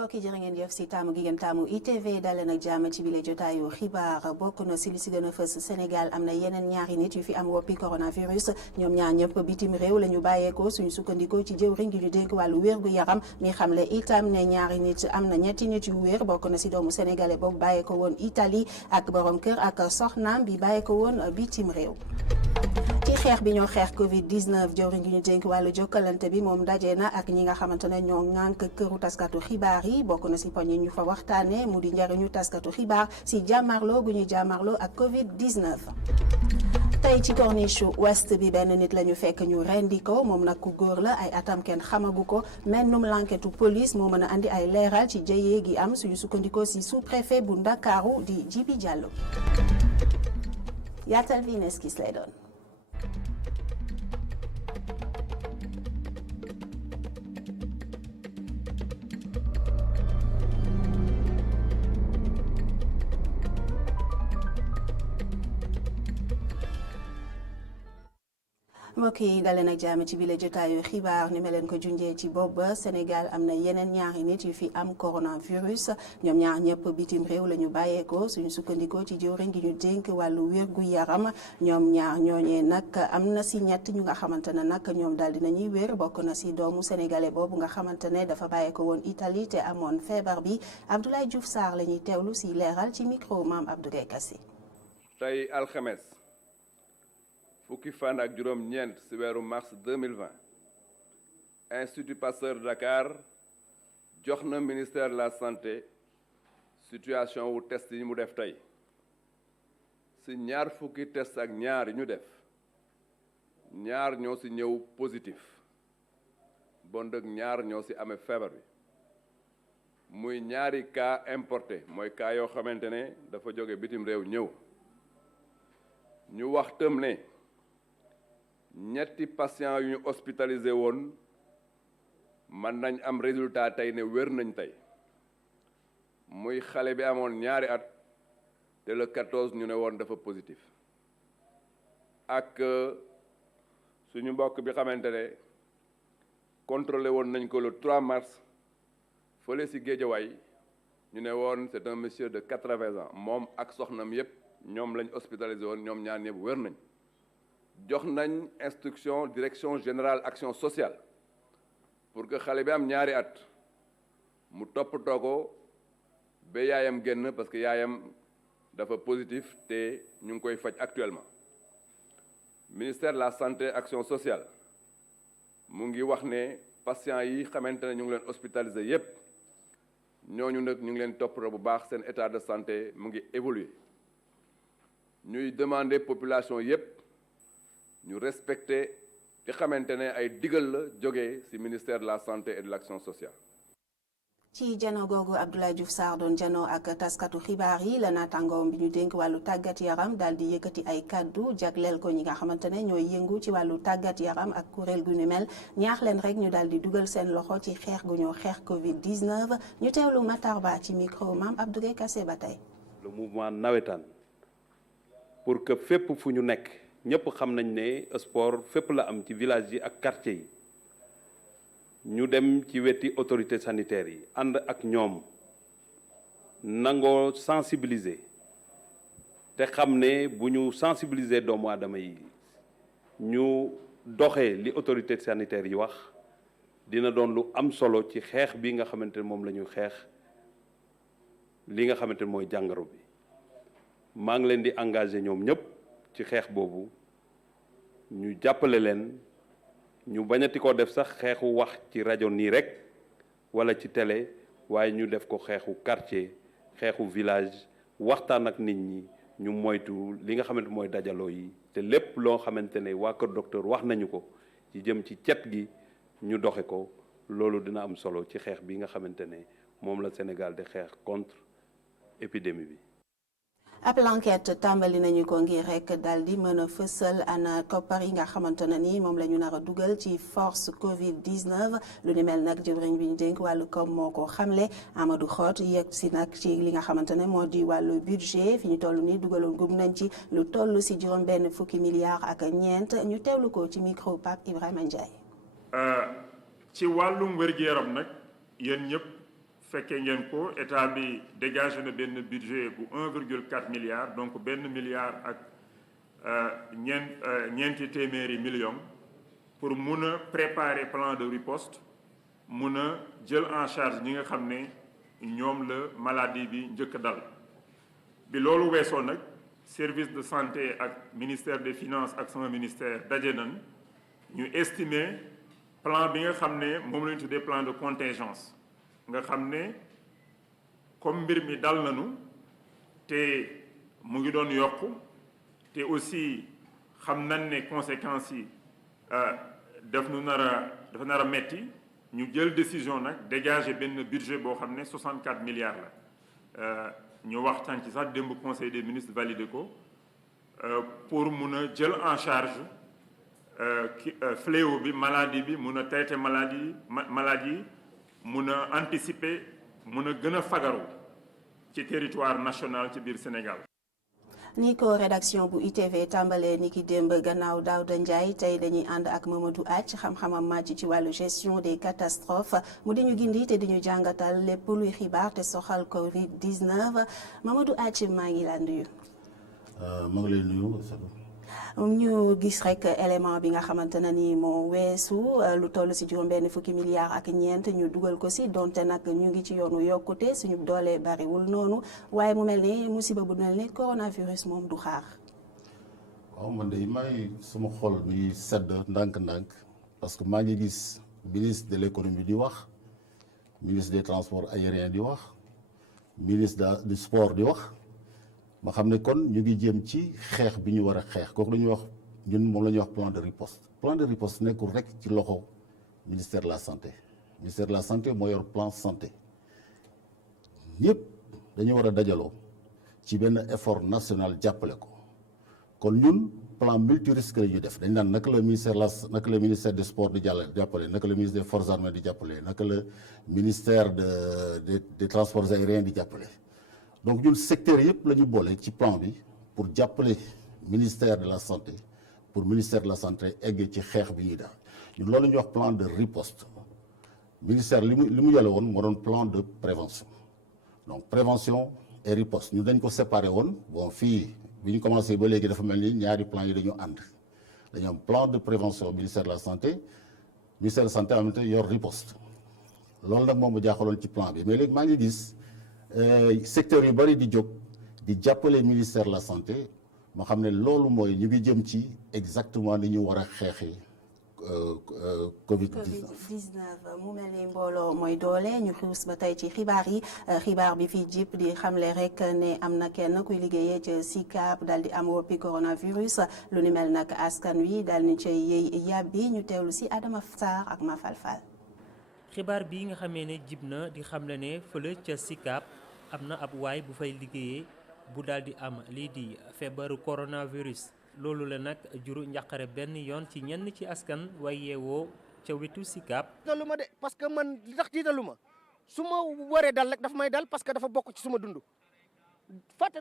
mbokk yi jërë ngeen jëf si taamu gi ngeen taamu ITV daleen ak jàmm ci bile jotaayu xibaar bokk na si li si gën a fës Sénégal am na yeneen ñaari nit yu fi am woppi coronavirus ñoom ñaar ñëpp bitim réew la ñu bàyyeekoo suñu sukkandikoo ci jëwriñ gi ñu dénk wàllu wér gu yaram mi xamle itam ne ñaari nit am na ñetti nit yu wér bokk na si doomu sénégalais boobu bàyyeekoo woon Italie ak borom kër ak soxnaam bi bàyyeekoo woon bitim réew. ci xeex bi ñoo xeex Covid-19 jëwriñ gi ñu dénk wàllu jokkalante bi moom daje na ak ñi nga xamante ne ñoo ŋànk këru taskatu xibaar yi bokk na si poñ yi ñu fa waxtaane mu di njariñu taskatu xibaar si jàmmarloo gu ñuy jàmmarloo ak Covid-19. tey ci corniche ouest bi benn nit la ñu fekk ñu rendi ko moom nag ku góor la ay atam kenn xamagu ko mennum l'enquête police moo mën a andi ay leeral ci jëyee gi am suñu sukkandikoo si sous-préfet bu Ndakaaru di Djibi Diallo. yaatal bi neskis lay doon. mbokk yi daleen ak jàmm ci bile jotaayu xibaar ni ma leen ko junjee ci boobu Sénégal am na yeneen ñaari nit yu fi am coronavirus ñoom ñaar ñëpp bitim réew la ñu bàyyeekoo suñu sukkandikoo ci jëwriñ gi ñu dénk wàllu wér gu yaram ñoom ñaar ñooñee nag am na si ñett ñu nga xamante ne nag ñoom daal dinañuy wér bokk na si doomu sénégalais boobu nga xamante ne dafa bàyyeekoo woon Italie te amoon feebar bi Abdoulaye Diouf Sarr la ñuy teewlu si leeral ci micro maam Abdou Guèye Kassé. tey alxames fukki fan ak juróom-ñeent ci weeru mars 2020 Institut Pasteur Dakar jox na ministère de la santé situation wu test yi mu def tey ci ñaar fukki test ak ñaar yi ñu def ñaar ñoo ci ñëw positif bon dëgg ñaar ñoo ci amee feebar bi muy ñaari cas importé mooy cas yoo xamante ne dafa jóge bitim réew ñëw ñu wax tëm ne ñetti patient yu ñu hospitalisé woon mën nañ am résultat tey ne wér nañ tey muy xale bi amoon ñaari at te le 14 ñu ne woon dafa positif ak suñu mbokk bi xamante ne contrôlé woon nañ ko le 3 mars fële ci Géejawaay ñu ne woon c'est un monsieur de 80 ans moom ak soxnam yépp ñoom lañ hospitalisé woon ñoom ñaar ñëpp wér nañ jox nañ instruction direction générale action sociale pour que xale bi am ñaari at mu toppatoo ko ba yaayam génn parce que yaayam dafa positif te ñu ngi koy faj actuellement ministère de la santé action sociale mu ngi wax ne patients yi xamante ne ñu ngi leen hospitalisé yépp ñooñu nag ñu ngi leen toppatoo bu baax seen état de santé mu ngi évoluer ñuy demander population yépp ñu respecté te xamante ne ay digal la jógee ci ministère de la santé et de l'action sociale. ci jano googu Abdoulaye Diouf Sarr doon jano ak taskatu xibaar yi la naataangoom bi ñu dénk wàllu tàggat yaram daal di yëkkati ay kaddu jagleel ko ñi nga xamante ne ñooy yëngu ci wàllu tàggat yaram ak kuréel gu ñu mel ñaax leen rek ñu daal di dugal seen loxo ci xeex gu ñoo xeex Covid-19 ñu teewlu Matar Ba ci micro maam Abdou Guèye Kassé ba tey. le mouvement nawetaan pour que fépp fu ñu nekk. ñëpp xam nañ ne sport fépp la am ci village yi ak quartier yi ñu dem ci weti autorité sanitaire yi ànd ak ñoom nangoo sensibiliser te xam ne bu ñu sensibiliser doomu aadama yi ñu doxee li autorité sanitaire yi wax dina doon lu am solo ci xeex bi nga xamante ne moom la ñuy xeex li nga xamante ne mooy jàngoro bi maa ngi leen di engagé ñoom ñëpp ci xeex boobu ñu jàppale leen ñu bañati ko def sax xeexu wax ci rajo nii rek walla ci télé waaye ñu def ko xeexu quartier xeexu village waxtaan ak nit ñi ñu moytu li nga xamante mooy dajaloo yi te lépp loo xamante ne waa kër docteur wax nañu ko ci jëm ci cet gi ñu doxe ko loolu dina am solo ci xeex bi nga xamante ne moom la Sénégal di xeex contre épidémie bi. ab l'enquête tàmbali nañu ko ngir rek daal di mën a fësal ana koppar yi nga xamante ne ni moom la ñu nar a dugal ci force Covid-19 lu ni mel nag jëwriñ bi ñu dénk wàllu koom moo ko xamle Amadou Xot yegg si nag ci li nga xamante ne moo di wàllu budget fi ñu toll nii dugaloon gum nañ ci lu toll si juróom-benn fukki milliards ak ñeent ñu teewlu ko ci micro Pape Ibrahima Ndiaye. ci wàllum wér-gu-yaram nag yéen ñëpp fekkee ngeen ko état bi dégagé na benn budget bu 1,4 milliard donc benn milliard ak ñeenti téeméeri millions pour mun a préparer plan de riposte mun a jël en charge ñi nga xam ne ñoom la maladie bi njëkk dal bi loolu weesoo nag service de santé ak ministère des finances ak sama ministère daje nañ ñu estimer plan bi nga xam ne moom la ñu tuddee plan de contingence nga xam ne comme mbir mi dal nañu te mu ngi doon yokk te aussi xam nañ ne conséquences yi dafa nar a metti ñu jël décision nag dégager benn budget boo xam ne 64 milliards la ñu waxtaan ci sax démb conseil des ministres validé ko pour mun a jël en charge fléau bi maladie bi mun a traiter maladie mun a anticiper mun a gën a fagaru ci territoire national ci biir Sénégal. ni ko rédaction bu ITV tàmbalee ni ki démb gannaaw Daouda Ndiaye tey dañuy ànd ak Mamadou Ath xam-xamam màcc ci wàllu gestion des catastrophes mu di ñu gindi te di ñu jàngatal lépp luy xibaar te soxal Covid-19 Mamadou Ath maa ngi la nuyu. maa ngi lay nuyu. ñu gis rek élément bi nga xamante ne ni moo weesu lu toll si juróom-benn fukki milliards ak ñeent ñu dugal ko si donte nag ñu ngi ci yoonu yokkute suñu doolee bariwul noonu waaye mu mel ni musiba bu mel ni coronavirus moom du xaar. waaw man de maa ngi sama xol mi sedd ndànk-ndànk parce que maa ngi gis ministre de l'économie di wax ministre des transports aériens di wax ministre du sport di wax. ma xam ne kon ñu ngi jëm ci xeex bi ñu war a xeex kooku dañuy wax ñun moom la ñuy wax plan de riposte nekkul rek ci loxo ministère de la santé ministère de la santé moo yor plan santé ñëpp dañu war a dajaloo ci benn effort national jàppale ko kon ñun plan multirisque la ñuy def dañ naan naka la ministère des sports di jàppale naka la ministre des forces armées di jàppale naka la ministère des transports aériens di jàppale donc ñun secteur yëpp la ñu boole ci plan bi pour jàppale ministère de la santé pour ministère de la santé egg ci xeex bi ñuy daal ñun loolu la ñuy wax plan de riposte ministère li mu yore woon moo doon plan de prévention donc prévention et riposte ñun dañ ko séparé woon bon fii bi ñu commencé ba léegi dafa mel ni ñaari plan yi dañu ànd dañu am plan de prévention ministère de la santé ministère de la santé en même temps yor riposte loolu nag moom mu jaaxaloon ci plan bi mais léegi maa ngi gis secteur yu bari di jóg di jàppale ministère de la santé moo xam ne loolu mooy ñu ngi jëm ci exactement ni ñu war a xeexee Covid-19 mu mel ni mbooloo mooy doole ñu xuus ba tey ci xibaar yi xibaar bi fii jip di xamle rek ne am na kenn kuy liggéeyee ci SICAP daal di am woppi coronavirus lu ni mel nag askan wi daal ni cay yëy yàbbi ñu teewlu si Adama Sarr ak Mafal Fall. xibaar bi nga xamee ne jib na di xamle ne fële ca SICAP am na ab waay bu fay liggéeyee bu daal di am lii di feebaru coronavirus loolu la nag juru njàqare benn yoon ci ñenn ci askan way yeewoo ca wetu SICAP. tiitalu ma de parce que man li tax tiitalu ma su ma waree dal rek dafa may dal parce que dafa bokk ci suma dund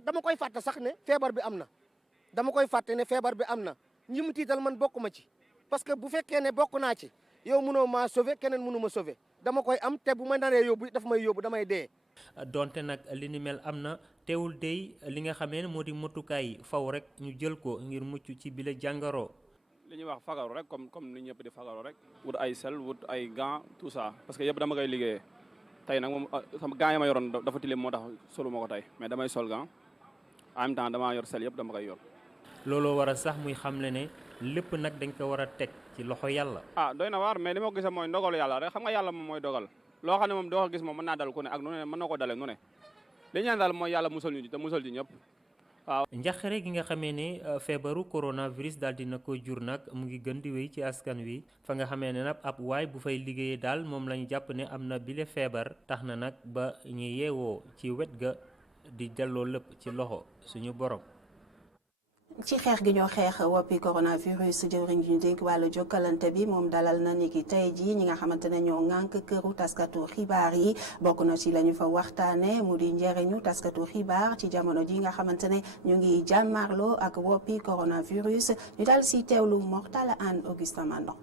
dama koy fàtte sax ne feebar bi am na dama koy fàtte ne feebar bi am na ñi mu tiital man bokk ma ci parce que bu fekkee ne bokk naa ci yow mënoo maa sauver keneen mënu ma sauver dama koy am te bu ma naree yóbbu dafa may yóbbu damay dee. donte nag li ni mel am na teewul dey li nga xamee ne moo di motukaay faw rek ñu jël ko ngir mucc ci bile jàngoro. li ñuy wax fagaru rek comme ni ñëpp di fagaru rek wut ay sel wut ay gants tout ça parce que yëpp dama koy liggéeyee tey nag moom sama gants yi ma yoroon dafa tilim moo tax solu ma ko tey mais damay sol gants en même temps damaa yor sel yëpp dama koy yor. looloo war a sax muy xamle ne lépp nag dañ ko war a teg ci loxo yàlla. doy na waar mais li ma ko gisee mooy ndogalu yàlla rek xam nga yàlla moom mooy dogal loo xam ne moom doo ko gis moom mën naa dal ku ne ak nu ne mën na ko dalee nu ne li ñaan daal mooy yàlla musal ñu ci te musal ci ñëpp waaw. njaxare gi nga xamee ne feebaru coronavirus daal dina ko jur nag mu ngi gën di wéy ci askan wi fa nga xamee ne nag ab waay bu fay liggéeyee daal moom lañu jàpp ne am na bile feebar tax na nag ba ñu yeewoo ci wet ga di delloo lépp ci loxo suñu borom. ci xeex gi ñoo xeex woppi coronavirus jëwriñ ji ñu dénk wàllu jokkalante bi moom dalal na ni ki tey jii ñi nga xamante ne ñoo ŋànk këru taskatu xibaar yi bokk na ci la ñu fa waxtaane mu di njëriñu taskatu xibaar ci jamono ji nga xamante ne ñu ngi jàmmarloo ak woppi coronavirus ñu dal si teewlu Mortala Anne Augustin Mandon.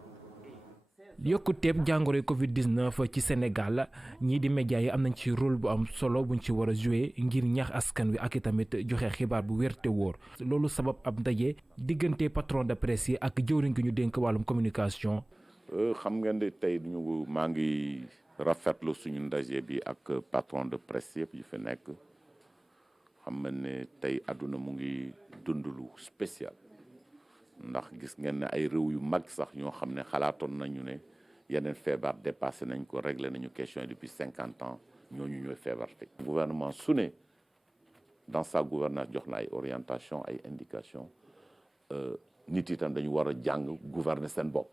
yokkuteeb jàngoroy Covid-19 ci Sénégal ñii di médias yi am nañ ci rôle bu am solo buñ ci war a jouer ngir ñaax askan wi ak itamit joxe xibaar bu wér te wóor loolu sabab ab ndaje diggante patron de presse yi ak jëwriñ gi ñu dénk wàllum communication. xam nga ne tey maa ngi rafetlu suñu ndaje bi ak patron de presse yëpp yi fi nekk xam nga ne tey àdduna mu ngi dund lu spécial. ndax gis ngeen ne ay réew yu mag sax ñoo xam ne xalaatoon nañu ne yeneen feebar dépassé nañ ko réglé nañu question yi depuis 50 ans ñooñu ñooy feebar tey. gouvernement su ne dans sa gouvernance jox na ay orientation ay indication nit itam dañu war a jàng gouverner seen bopp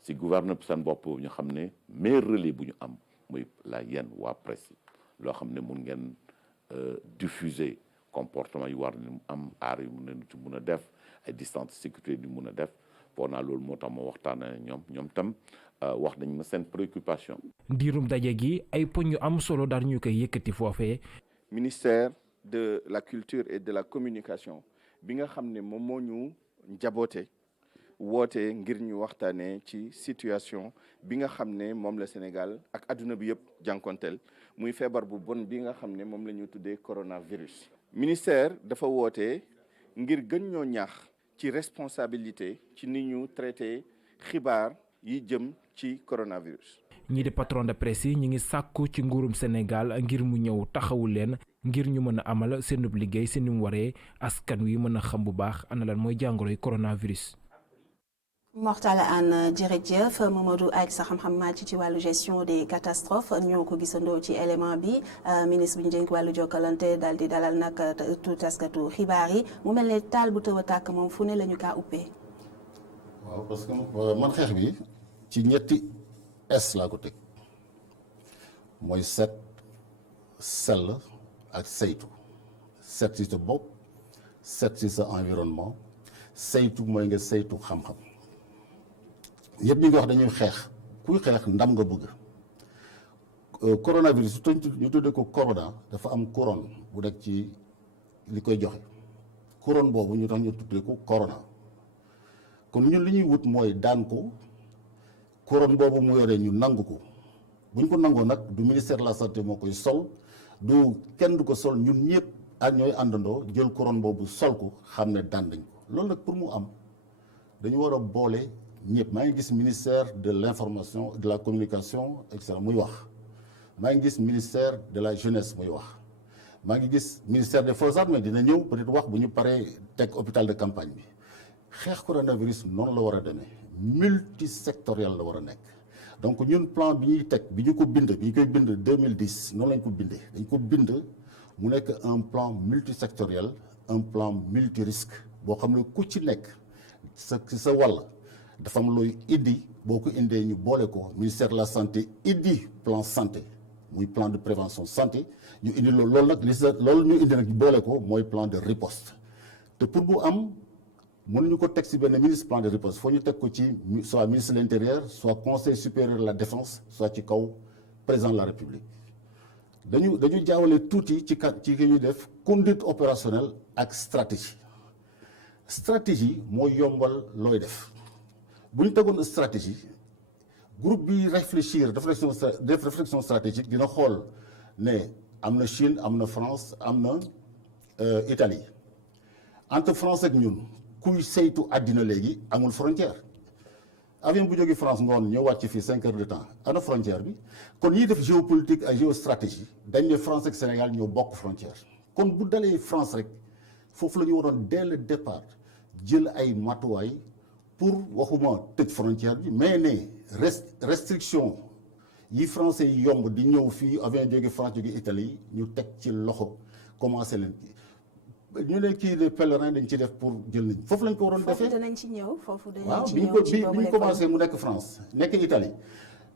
si gouverner seen bopp ñu xam ne meilleur relais bu ñu am muy la yéen waa presse yi loo xam ne mun ngeen diffuser comportement yu war ni am aar yu mun ci mun a def ay distance sécurité di mun a def pour naa loolu moo tax ma waxtaan ak ñoom tam wax nañ ma seen préoccupation. diirum daje gi ay poñ yu am solo daal ñu koy yëkkati foofee. ministère de la culture et de la communication bi nga xam ne moom moo ñu njaboote woote ngir ñu waxtaanee ci situation bi nga xam ne moom la Sénégal ak adduna bi yëpp jànkonteel muy feebar bu bon bi nga xam ne moom la ñu tuddee coronavirus. ministère dafa woote ngir gën ñoo ñaax ci responsabilité ci ni ñu traité xibaar yi jëm ci coronavirus. ñii di patron de presse yi ñi ngi sàkku ci nguurum Sénégal ngir mu ñëw taxawu leen ngir ñu mën a amal seenub liggéey si ni mu waree askan wi mën a xam bu baax ana lan mooy jàngoroy coronavirus. Mortala Anne jërëjëf Mamadou ak sa xam-xam màcc ci wàllu gestion des catastrophes ñoo ko gisandoo ci élément bi ministre bi ñu dénk wàllu jokkalante daal di dalal nag taskatu xibaar yi mu mel ne taal bu tëw a tàkk moom fu ne la ñu kaa uppee. waaw parce que man xeex bi ci ñetti S laa ko teg mooy set sell ak saytu set ci sa bopp set ci sa environnement saytu mooy nga saytu xam-xam. yëpp ñi nga wax dañuy xeex kuy xeex ndam nga bëgg coronavirus su ñu tuddee ko corona dafa am couronne bu nekk ci li koy joxe couronne boobu ñu tax ñu tuddee ko corona kon ñun li ñuy wut mooy daan ko couronne boobu mu yoree ñu nangu ko bu ñu ko nangoo nag du ministère de la santé moo koy sol du kenn du ko sol ñun ñëpp ak ñooy àndandoo jël couronne boobu sol ko xam ne daan nañ ko loolu nag pour mu am dañu war a boole. ñëpp maa ngi gis ministère de l'information de la communication et cetera muy wax maa ngi gis ministère de la jeunesse muy wax maa ngi gis ministère des forces armées dina ñëw peut-être wax bu ñu paree teg hôpital de campagne bi xeex coronavirus noonu la war a demee multisectoriel la war a nekk donc ñun plan bi ñuy teg bi ñu ko bind bi ñu koy bind 2010 noonu lañ ko bindee dañ ko bind mu nekk un plan multisectoriel un plan multirisque boo xam ne ku ci nekk sa wàll dafa am looy indi boo ko indee ñu boole ko ministère de la santé indi plan santé muy plan de prévention santé ñu indi loolu nag loolu ñu indi nag boole ko mooy plan de riposte te pour bu am mënuñu ko teg ci benn ministre plan de riposte foo ñu teg ko ci soit ministre de l'intérieur soit conseil supérieur de la défense soit ci kaw président de la république dañu jaawale tuuti ci ki ñuy def conduite opérationnelle ak stratégie mooy yombal looy def bu ñu tegoon stratégie groupe bi réfléchir def réflexion stratégique dina xool ne am na Chine am na France am na Italie entre France ak ñun kuy saytu àddina léegi amul frontière avion bu jógee France ngoon ñëw wàcc fii 5 heures de temps ana frontière bi kon ñiy def géopolitique ak géostratégie dañ ne France ak Sénégal ñoo bokk frontière kon bu dalee France rek foofu la ñu waroon dès le départ jël ay matuwaay pour waxuma tëj frontière bi mais ne restriction yi français yi yomb di ñëw fii avion jóge France jóge Italie ñu teg ci loxo commencé leen ñu ne kii de pèlerin dañ ci def pour jël nit foofu lañ ko waroon defee foofu danañ ci ñëw foofu danañ waaw ci bi ñëw ci ñu commencé mu nekk France nekk Italie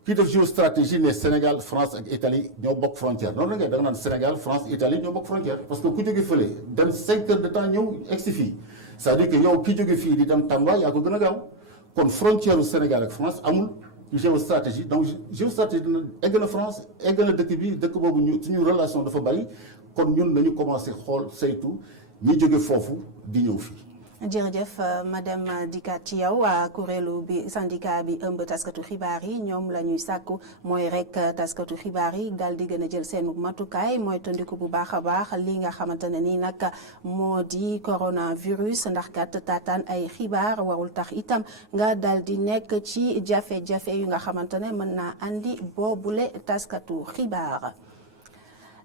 kii def géostratégie ne Sénégal France ak Italie ñoo bokk frontière noonu la ngay da nga naan Sénégal France Italie ñoo bokk frontière parce que ku jóge fële dem 5 heures de temps ñëw egsi fii c'est-à-dire que yow ki jóge fii di dem Tamba yaa ko gën a gaaw kon frontière u Sénégal ak France amul géostratégie donc géostratégie dina egg na France egg na dëkk bi dëkk boobu ñu suñu relation dafa bari kon ñun nañu commencé xool saytu ñi jóge foofu di ñëw fii jërëjëf madame Dika ci yow kuréelu bi syndicat bi ëmb taskatu xibaar yi ñoom la ñuy sàkku mooy rek taskatu xibaar yi daal di gën a jël seen matukaay mooy tondiku bu baax a baax li nga xamante ne nii nag moo di coronavirus ndax kat taataan ay xibaar warul tax itam nga daal di nekk ci jafe-jafe yu nga xamante ne mën naa andi boobule taskatu xibaar.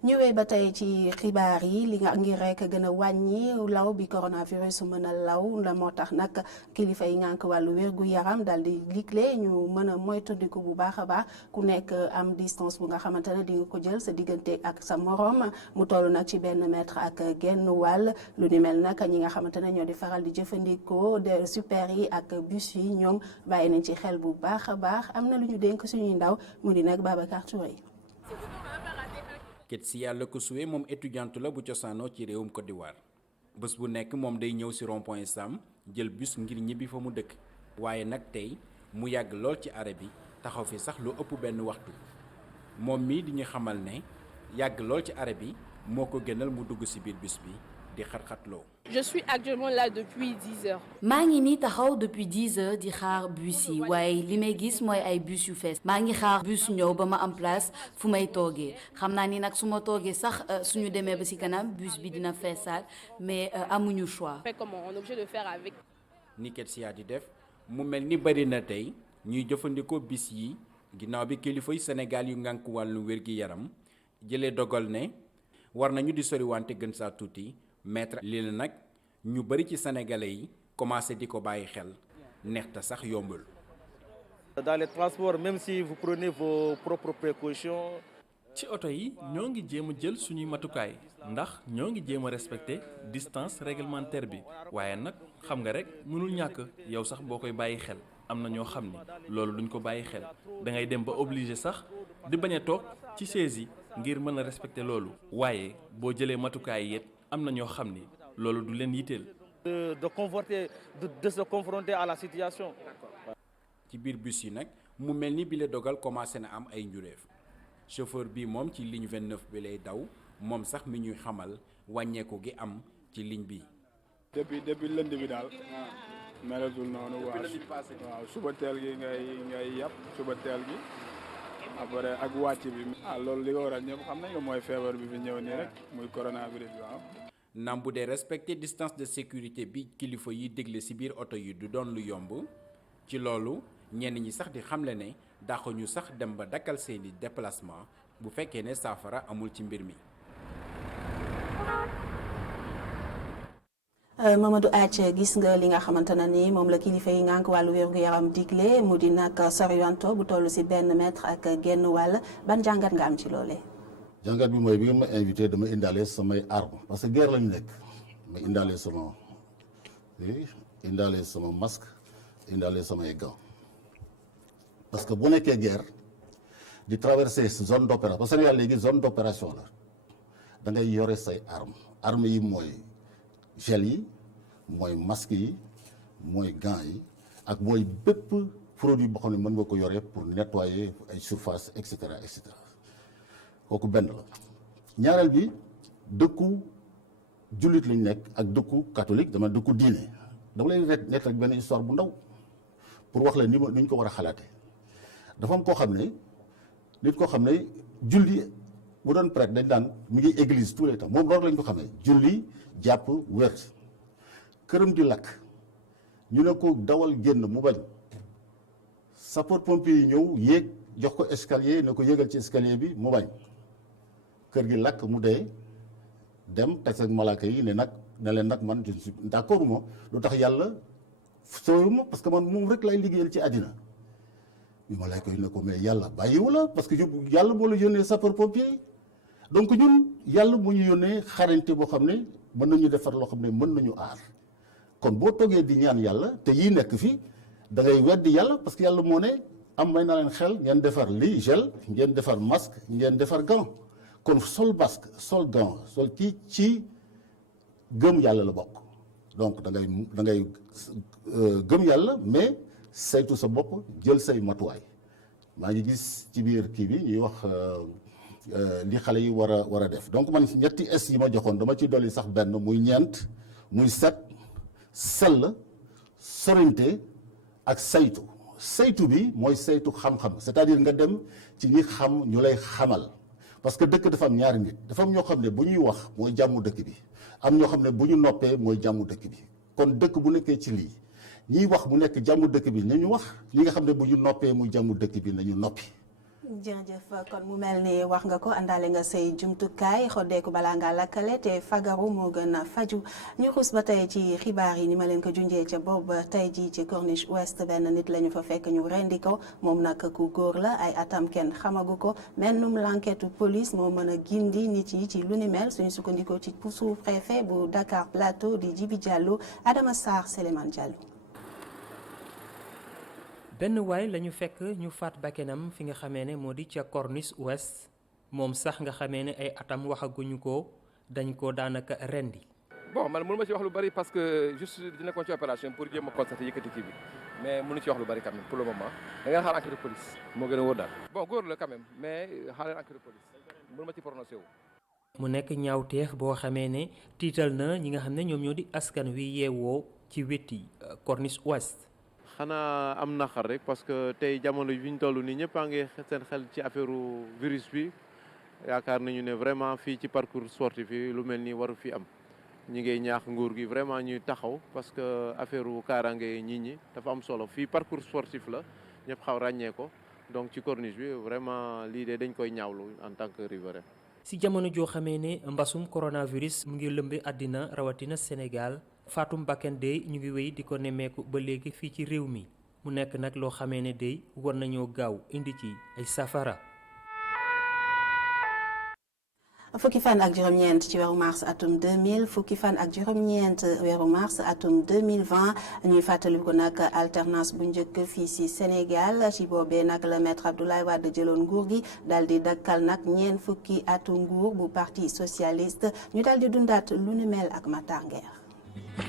ñëwee ba tey ci xibaar yi li nga ngir rek gën a wàññi law bi coronavirus mën a law la moo tax nag kilifa yi ngànk wàllu wérgu yaram daal di digle ñu mën a moytandiku bu baax a baax ku nekk am distance bu nga xamante ne di nga ko jël sa diggante ak sa morom mu toll nag ci 1 mètre ak genn wàll lu ni mel nag ñi nga xamante ne ñoo di faral di jëfandikoo de super yi ak bus yi ñoom bàyyi nañ ci xel bu baax a baax am na lu ñu dénk suñuy ndaw mu di nag Babacar Touré. ket si yàlla ko suwee moom étudiante la bu cosaanoo ci réewum Côte d'Ivoire bés bu nekk moom day ñëw si rond-point Sam jël bus ngir ñibbi fa mu dëkk waaye nag tey mu yàgg lool ci arrêt bi taxaw fi sax lu ëpp benn waxtu moom mii di ñu xamal ne yàgg lool ci arrêt bi moo ko gënal mu dugg si biir bus bi di xat-xatloo. Je suis actuellement là depuis 10 heures. maa ngi nii taxaw depuis 10 heures di xaar bus yi waaye li may gis mooy ay bus yu fees maa ngi xaar bus ñëw ba ma am place fu may toogee xam naa ni nag su ma toogee sax suñu demee ba ci kanam bus bi dina feesaal mais amuñu choix. Comment on est obligé de faire avec. ni Ketsia di def mu mel ni bari na tey ñuy jëfandikoo bis yi ginnaaw bi kilifa yi Sénégal yu ngànk wàllu wér-gi-yaram jëlee dogal ne war nañu di soriwante gën saa tuuti. maître lii la nag ñu bari ci sénégalais yi commencé di ko bàyyi xel neexta sax yombul. Dans les transports même si vous prenez vos propres précautions. ci oto yi ñoo ngi jéem a jël suñuy matukaay ndax ñoo ngi jéem a respecter distance réglementaire bi waaye nag xam nga rek mënul ñàkk yow sax boo koy bàyyi xel am na ñoo xam ni loolu duñ ko bàyyi xel da ngay dem ba obligé sax di bañ a toog ci chaise yi ngir mën a respecter loolu waaye boo jëlee matukaay yi am na ñoo xam ni loolu du leen yitteel. de se confronter à la situation. ci biir bus yi nag mu mel ni bile dogal commencé na am ay njureef chauffeur bi moom ci ligne 29 bi lay daw moom sax mi ñuy xamal wàññeeku gi am ci ligne bi. depuis lënd bi daal melatul noonu waaw suba teel gi ngay yàpp suba teel gi. après ak wàcc bi. loolu li ko waral ñëpp xam nañ ko mooy feebar bi fi ñëw nii rek muy coronavirus bi waaw. naam bu dee respecter distance de sécurité bi kilifa yi dégle ci biir oto yi du doon lu yomb ci loolu ñenn ñi sax di xamle ne dàqu ñu sax dem ba dakkal seeni déplacement bu fekkee ne saafara amul ci mbir mi. Mamadou Athie gis nga li nga xamante ne ni moom la kilifa yi ngànk wàllu wérgu yaram digle mu di nag soriwanto bu toll ci 1 mètre ak genn wàll ban jàngat nga am ci loolee. jàngat bi mooy bi ngeen ma invité dama indaale samay arme parce que guerre lañu nekk ma indaale sama masque indaale samay gants parce que bu nekkee guerre di traverser zone d'opération parce que Sénégal léegi zone d'opération la da ngay yore say arme yi mooy gel yi mooy masque yi mooy gants yi ak mooy bépp produit boo xam ne mën nga ko yore pour nettoyer ay surface et cetera kooku benn la ñaareel bi dëkku jullit lañ nekk ak dëkku catholique dama dëkku diine dama lay nekk ak benn histoire bu ndaw pour wax la ni ñu ko war a xalaate dafa am koo xam ne nit koo xam ne julli bu doon prêtre dañ daan mi ngi église tous les temps moom loolu lañ ko xamee julli jàpp wér këram di lakk ñu ne ko dawal génn mu bañ sapeur pompier yi ñëw yéeg jox ko escalier ne ko yéegal ci escalier bi mu bañ kër gi lakk mu dee dem teg ak malaaka yi ne leen nag man je suis d'accord ma lu tax yàlla sooyu ma parce que man moom rek lay liggéeyal ci àddina bi malaaka yi ne ko mais yàlla bàyyiwu la parce que yàlla moo la yónnee sapeur pompier yi donc ñun yàlla mu ñu yónnee xarañte boo xam ne mën nañu defar loo xam ne mën nañu aar kon boo toogee di ñaan yàlla te yii nekk fi da ngay weddi yàlla parce que yàlla moo ne am may na leen xel ngeen defar lii gel ngeen defar masque ngeen defar gant kon sol masque sol gant sol ci gëm yàlla la bokk donc da ngay gëm yàlla mais saytu sa bopp jël say matuwaay maa ngi gis ci biir kii bi ñuy wax li xale yi war a def donc man ñetti S yi ma joxoon dama ci dolli sax benn muy ñeent muy 7 sell sorinte ak saytu bi mooy saytu xam-xam c'est-à-dire nga dem ci ñi xam ñu lay xamal parce que dëkk dafa am ñaari nit dafa am ñoo xam ne bu ñuy wax mooy jàmmu dëkk bi am ñoo xam ne bu ñu noppee mooy jàmmu dëkk bi kon dëkk bu nekkee ci lii ñiy wax mu nekk jàmmu dëkk bi nañu wax li nga xam ne bu ñu noppee muy jàmmu dëkk bi nañu noppi. jërëjëf kon mu mel ni wax nga ko àndaale nga say jumtukaay xoddeeku balaa ngaa lakkale te fagaru moo gën a faju ñu xuus ba tey ci xibaar yi ni ma leen ko junjee ca boobu tey jii ci corniche ouest benn nit la ñu fa fekk ñu rendi ko moom nag ku góor la ay atam kenn xamagu ko mennum l'enquête police moo mën a gindi nit yi ci lu ni mel suñu sukkandikoo ci sous-préfet bu Dakar Plateau di Djibi Diallo Adama Sarr Souleymane Diallo. benn waay lañu fekk ñu faat bakkenam fi nga xamee ne moo di ca corniche ouest moom sax nga xamee ne ay atam waxaguñu ko dañ ko daanaka rendi. bon man mënu ma ci wax lu bari parce que juste dina ko ci opération pour jéem a constater yëkkati kii bi mais mënu ci wax lu bari quand même pour le moment da nga xaar enquête de police moo gën a wóor daal. bon góor la quand même mais xaaral enquête de police mënu ma ci prononcé wu. mu nekk ñaawteef boo xamee ne tiital na ñi nga xam ne ñoom ñoo di askan wi yeewoo ci weti corniche ouest. xanaa am naqar rek parce que tey jamono bi ñu toll nii ñëpp a ngi seen xel ci affaire virus bi yaakaar nañu ne vraiment fii ci parcours sportif yi lu mel nii waru fi am ñi ngay ñaax nguur gi vraiment ñuy taxaw parce que affaire kaaraange nit ñi dafa am solo fii parcours sportif la ñëpp xaw ràññee ko donc ci corniche bi vraiment lii de dañ koy ñaawlu en tant que riverain. si jamono joo xamee ne mbasum coronavirus mu ngi lëmbe àddina rawatina Sénégal. Fatum Bakken dey ñu ngi wéy di ko nemmeeku ba léegi fii ci réew mi mu nekk nag loo xamee ne dey war nañoo gaaw indi ci ay safara. fukki fan ak juróom-ñeent ci weeru mars atum 2000 fukki fan ak juróom-ñeent weeru mars atum 2020 ñuy fàttali ko nag alternance bu njëkk fii ci Sénégal ci boobee nag la maître Abdoulaye Wade jëloon nguur gi daal di dakkal nag ñeent fukki atu nguur bu parti socialiste ñu daal di dundaat lu ni mel ak Matar Nguer.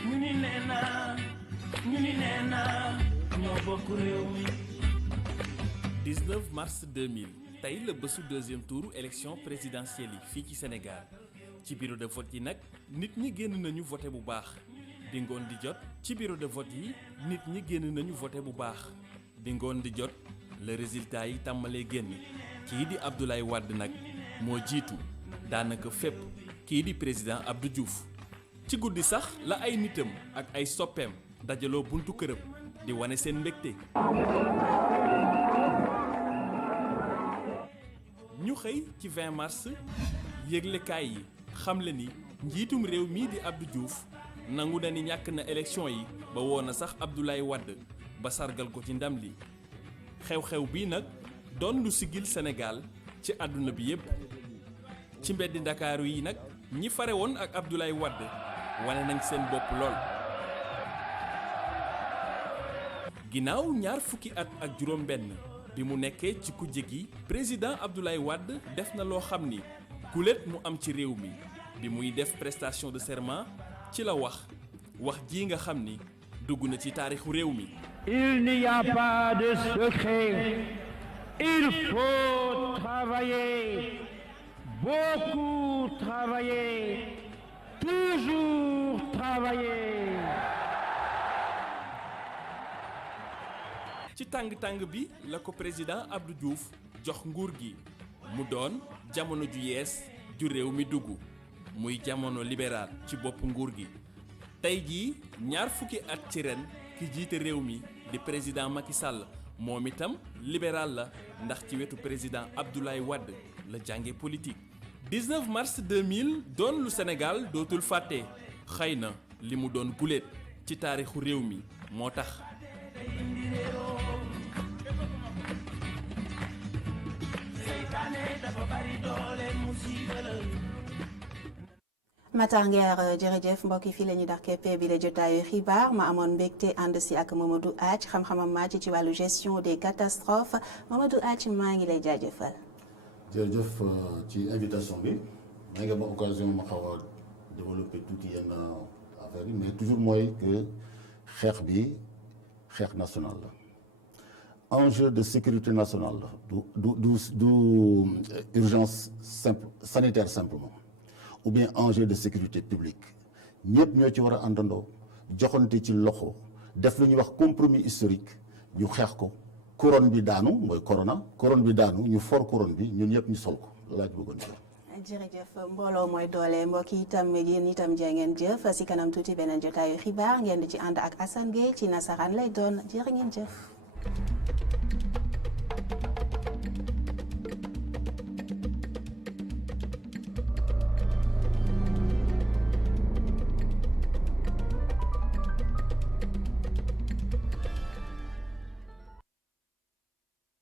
ñu ni nee na ñoo bokk réew mi. 19 mars 2000 tey la bésu deuxième tour élection présidentielle yi fii ci Sénégal ci bureau de vote yi nag nit ñi génn nañu voté bu baax bi ngoon di jot ci bureau de vote yi nit ñi génn nañu voté bu baax bi ngoon di jot le résultat yi tàmbalee génn kii di Abdoulaye Wade nag moo jiitu daanaka fépp kii di président Abdou Diouf. ci guddi sax la ay nitam ak ay soppeem dajaloo buntu këram di wane seen mbégte. ñu xëy ci 20 mars yëglekaay yi xamle ni njiitum réew mii di Abdou Diouf nangu na ni ñàkk na élection yi ba woon na sax Abdoulaye Wade ba sargal ko ci ndam li xew-xew bii nag doon lu sigil Sénégal ci àdduna bi yépp ci mbeddi Ndakaaru yi nag ñi fare woon ak Abdoulaye Wade wane nañ seen bopp lool. ginnaaw ñaar fukki at ak juróom-benn bi mu nekkee ci kujje gi président Abdoulaye Wade def na loo xam ni guléet mu am ci réew mi bi muy def prestation de serment ci la wax ji nga xam ni dugg na ci taarixu réew mi. Il n'y a pas de secret. Il faut travailler, beaucoup travailler, toujours travailler. ci tàng-tàng bi la ko président Abdou Diouf jox nguur gi mu doon jamono ju yees ju réew mi dugg muy jamono libéral ci bopp nguur gi tey jii ñaar fukki at ci ren ki jiite réew mi di président Macky Sall moom itam libéral la ndax ci wetu président Abdoulaye Wade la jànge politique 19 mars 2000 doon lu Sénégal dootul fàtte xëy na li mu doon guléet ci taarixu réew mi moo tax. Matar Nguer jërëjëf mbokk yi fii la ñuy dax keppe bi la jotaayu xibaar ma amoon mbégte ànd si ak Mamadou Athie xam-xamam màcc ci wàllu gestion des catastrophes Mamadou Athie maa ngi lay jaajëfal. jërëjëf ci invitation bi may nga ma occasion ma xaw a développer tuuti yenn affaire yi mais toujours mooy que xeex bi xeex national la enjeu de sécurité nationale la du urgence simple sanitaire simplement ou bien enjeu de sécurité publique ñëpp ñoo ci war a àndandoo joxante ci loxo def lu ñuy wax compromis historique ñu xeex ko couronne bi daanu mooy couronne bi daanu ñu for couronne bi ñun ñëpp ñu sol ko loolu laa ci bëggoon jël. jërëjëf mbooloo mooy doole mbokk yi itam yéen itam jaa ngeen jëf si kanam tuuti beneen jotaayu xibaar ngeen di ci ànd ak Assane Gueye ci nasaraan lay doon jërë ngeen jëf.